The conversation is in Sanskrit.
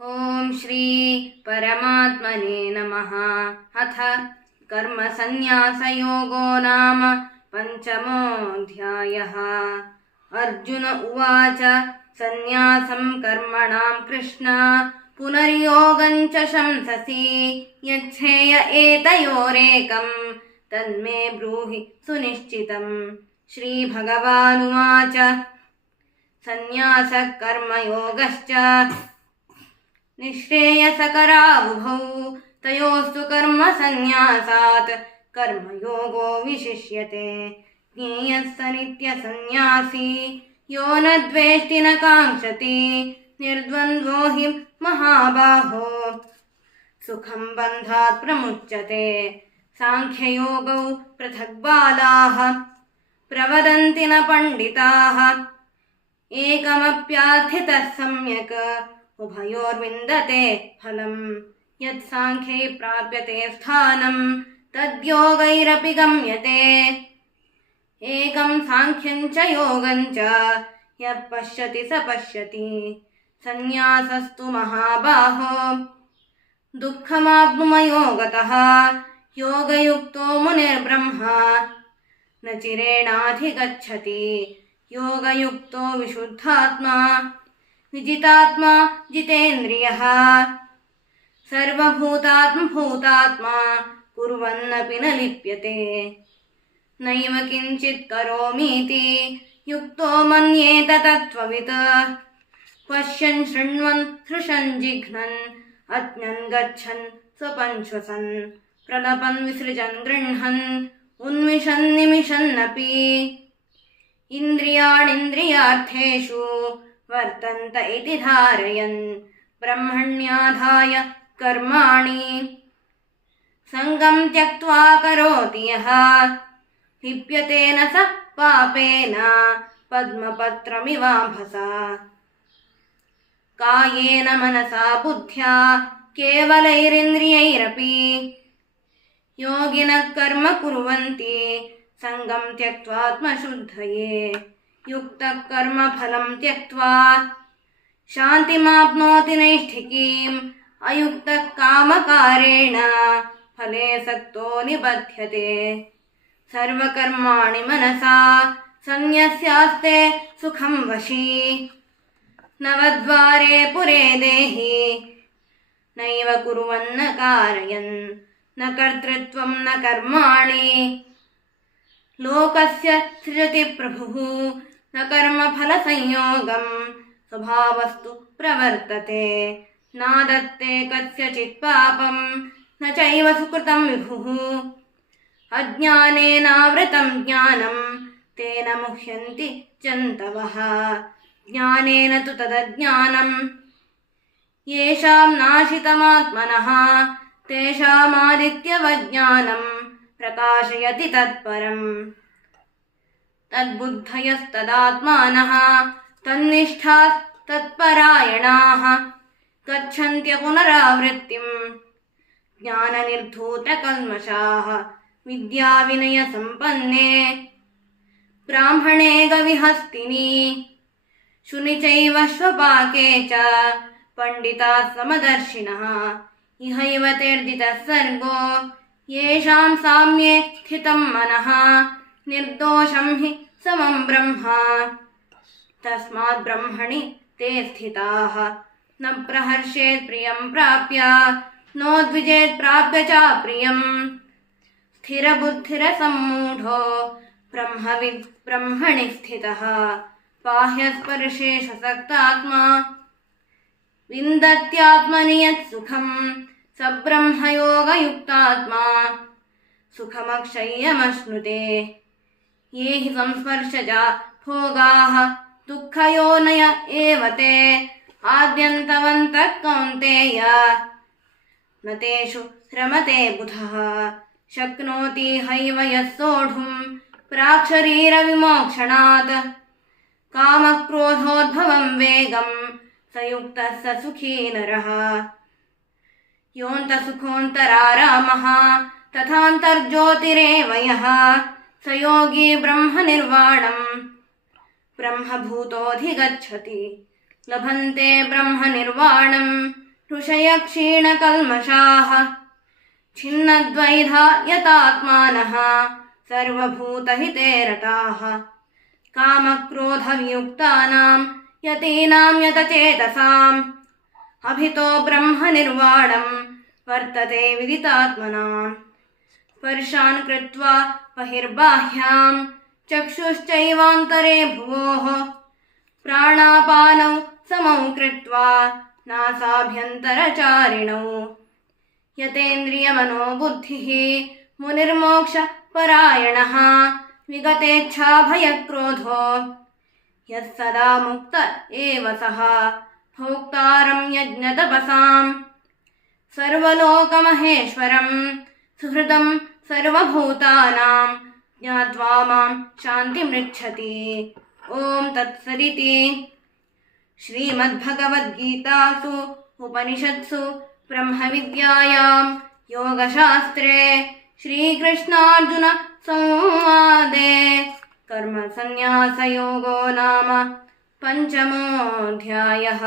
ॐ श्री परमात्मने नमः। अथ कर्मसन्न्यासयोगो नाम पञ्चमोऽध्यायः। अर्जुन उवाच सन्न्यासं कर्मणां कृष्ण पुनर्योगं च शंससि यच्छेय एतयोरेकं तन्मे ब्रूहि सुनिश्चितम्। श्रीभगवानुवाच सन्न्यासः कर्मयोगश्च निःश्रेयसकरावुभौ तयोस्तु कर्मसन्न्यासात् कर्मयोगो विशिष्यते। ज्ञेयः स नित्यसन्न्यासी यो न द्वेष्टि न काङ्क्षति निर्द्वन्द्वो हि महाबाहो सुखं बन्धात् प्रमुच्यते। साङ्ख्ययोगौ पृथग्बालाः प्रवदन्ति न पण्डिताः एकमप्यास्थितः सम्यक् उभयोर्विन्दते फलम्। यत् साङ्ख्ये प्राप्यते स्थानं तद्योगैरपि गम्यते। एकं साङ्ख्यं च योगं च यः पश्यति स पश्यति। सन्न्यासस्तु महाबाहो दुःखमाप्नुमयो गतः योगयुक्तो मुनिर्ब्रह्मा न चिरेणाधिगच्छति। योगयुक्तो विशुद्धात्मा विजितात्मा जितेन्द्रियः सर्वभूतात्मभूतात्मा कुर्वन्नपि न लिप्यते। नैव किञ्चित् करोमीति युक्तो मन्येत तत्त्ववित्। पश्यन् शृण्वन् हृषन् जिघ्नन् अज्ञन् गच्छन् स्वपन् श्वसन् प्रलपन् विसृजन् गृह्णन् उन्मिषन् निमिषन्नपि। इन्द्रियाणीन्द्रियार्थेषु वर्तन्त इति धारयन् ब्रह्मण्याधाय कर्माणि सङ्गं त्यक्त्वा करोति यः लिप्यते न स पापेन पद्मपत्रमिवाम्भसा। कायेन मनसा बुद्ध्या केवलैरिन्द्रियैरपि योगिनः कर्म कुर्वन्ति सङ्गं त्यक्त्वात्मशुद्धये। युक्तः कर्मफलं त्यक्त्वा शान्तिमाप्नोति नैष्ठिकीम्। अयुक्तः कामकारेण फले सक्तो निबध्यते। सर्वकर्माणि मनसा सन्न्यस्यास्ते सुखं वशी। नवद्वारे पुरे देहि नैव कुर्वन्न कारयन् न कर्तृत्वं न कर्माणि लोकस्य सृजति प्रभुः न कर्मफलसंयोगं स्वभावस्तु प्रवर्तते। नादत्ते कस्यचित् पापं न चैव सुकृतं विभुः। अज्ञानेनावृतं ज्ञानं तेन मुह्यन्ति जन्तवः। ज्ञानेन तु तदज्ञानं येषां नाशितमात्मनः तेषामादित्यवज्ञानं प्रकाशयति तत्परम्। तद्बुद्धयस्तदात्मानः तन्निष्ठास्तत्परायणाः गच्छन्त्य पुनरावृत्तिं ज्ञाननिर्धूतकल्मषाः। विद्याविनयसम्पन्ने ब्राह्मणे गविहस्तिनि शुनि चैव श्वपाके च पण्डिताः समदर्शिनः। इहैव तेर्जितः सर्गो येषां साम्ये स्थितं मनः निर्दोषं हि समं ब्रह्म। तस्मात् ब्रह्मणि ते स्थिताः न प्रहर्षेत् प्रियं प्राप्य नोद्विजेत् प्राप्य च प्रियम्। स्थिरबुद्धिरसम्मूढो ब्रह्मविद् ब्रह्मणि स्थितः। बाह्यस्पर्शेषसक्तात्मा विन्दत्यात्मनि यत् सुखम्। स ब्रह्मयोगयुक्तात्मा सुखमक्षय्यमश्नुते। ये हि संस्पर्शजा भोगाः दुःखयोनय एव ते आद्यन्तवन्तः कौन्तेय न तेषु रमते बुधः। शक्नोति हैव यः सोढुं प्राक्शरीरविमोक्षणात् कामक्रोधोद्भवं वेगं स युक्तः स सुखी नरः। योऽन्तसुखोऽन्तरारामः तथान्तर्ज्योतिरेव यः स योगी ब्रह्मनिर्वाणम् ब्रह्मभूतोऽधिगच्छति। लभन्ते ब्रह्मनिर्वाणम् ऋषयः क्षीणकल्मषाः छिन्नद्वैधा यतात्मानः सर्वभूतहिते रताः कामक्रोधवियुक्तानां यतीनां यतचेतसाम् अभितो ब्रह्मनिर्वाणं वर्तते विदितात्मनाम् स्पर्शान् कृत्वा बहिर्बाह्यां चक्षुश्चैवान्तरे भुवोः प्राणापानौ समौ कृत्वा नासाभ्यन्तरचारिणौ यतेन्द्रियमनोबुद्धिः मुनिर्मोक्षपरायणः विगतेच्छाभयक्रोधो यः सदा मुक्त एव सः भोक्तारं यज्ञतपसाम् सर्वलोकमहेश्वरं सुहृदं सर्वभूतानां ज्ञात्वा मां शान्तिमृच्छति। ॐ तत्सदिति श्रीमद्भगवद्गीतासु उपनिषत्सु ब्रह्मविद्यायां योगशास्त्रे श्रीकृष्णार्जुन संवादे कर्मसन्न्यासयोगो नाम 5मोऽध्यायः।